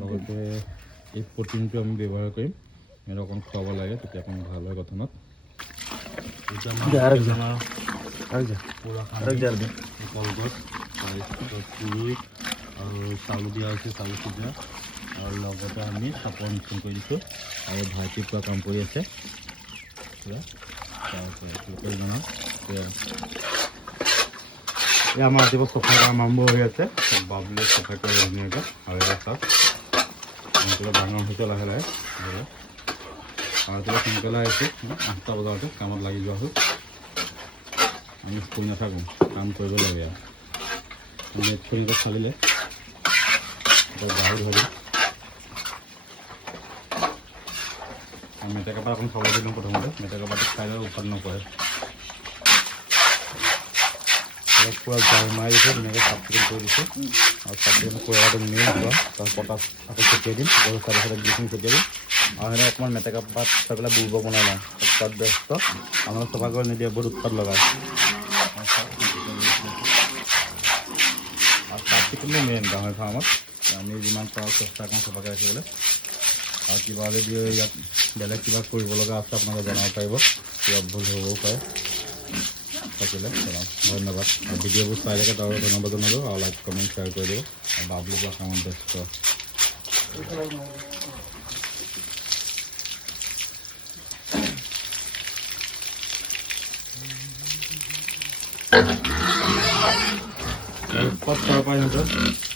লগতে এই প্ৰটিনটো আমি ব্যৱহাৰ কৰিম। সিহঁতক অকণ খুৱাব লাগে, তেতিয়া অকণ ভাল হয় গঠনত। কলগছ, তাৰপিছত পুৰি আৰু চাউল দিয়া হৈছে, চাউল সিজা, আৰু লগতে আমি চাপৰ মিশ্ৰণ কৰি দিছোঁ। আৰু ভাইটি পুৰা কাম কৰি আছে। এই আমাৰ ৰাতিপুৱা চফা কাম আৰম্ভ হৈ আছে। বাবুলে চফা কৰি ধুনীয়াকৈ আৰু এটা চাওক সোনকালে ডাঙৰ হৈছে লাহে লাহে। আৰু ৰাতিপুৱা সোনকালে আহিছোঁ, 8টা বজাতে কামত লাগি যোৱা হ'ল। আমি শুই নাথাকোঁ, কাম কৰিব লাগে। আৰু নেট খৰিকৈ চালিলে গাহৰি ধৰিম। মেটেকা পাত অকণ খাবলৈ দিওঁ প্ৰথমতে। মেটেকা পাতটো খাই লৈ উৎপাদ নকৰে। পুৰা জাল মাৰি দিছোঁ, ধুনীয়াকৈ চাফ চিকুণ কৰি দিছোঁ। আৰু চাফ চিকুণ কৰাটো মেইন পুৰা। তাৰপিছত পটাছ আকৌ ছটিয়াই দিম, চাইডে চাইডে ব্লিচিং ছটিয়াই দিম। আৰু সিহঁতে অকণমান মেটেকা পাত চাই পেলাই বুৰ্ব বনাই লওঁ। উৎপাত ব্যস্ত আমাৰ চফা কৰি নিদিয়ে, বহুত উৎপাত লগায়। আৰু চাফ চিকুণটো মেইন গাহৰি ফাৰ্মত। আমি যিমান পাৰোঁ চেষ্টা কৰোঁ চফাকৈ ৰাখিবলৈ। আৰু কিবা যদি ইয়াত বেলেগ কিবা কৰিব লগা আছে আপোনালোকে জনাব পাৰিব, কিবা ভুল হ'বও পাৰে। থাকিলে জনাওক। ধন্যবাদ। আৰু ভিডিঅ'বোৰ চাই থাকে তাৰ ধন্যবাদ জনালোঁ। আৰু লাইক কমেণ্ট শ্বেয়াৰ কৰি দিব। আৰু বাবলু পৰা কামত ব্যস্ত। উৎপাত কৰিব পাৰে সিহঁতৰ।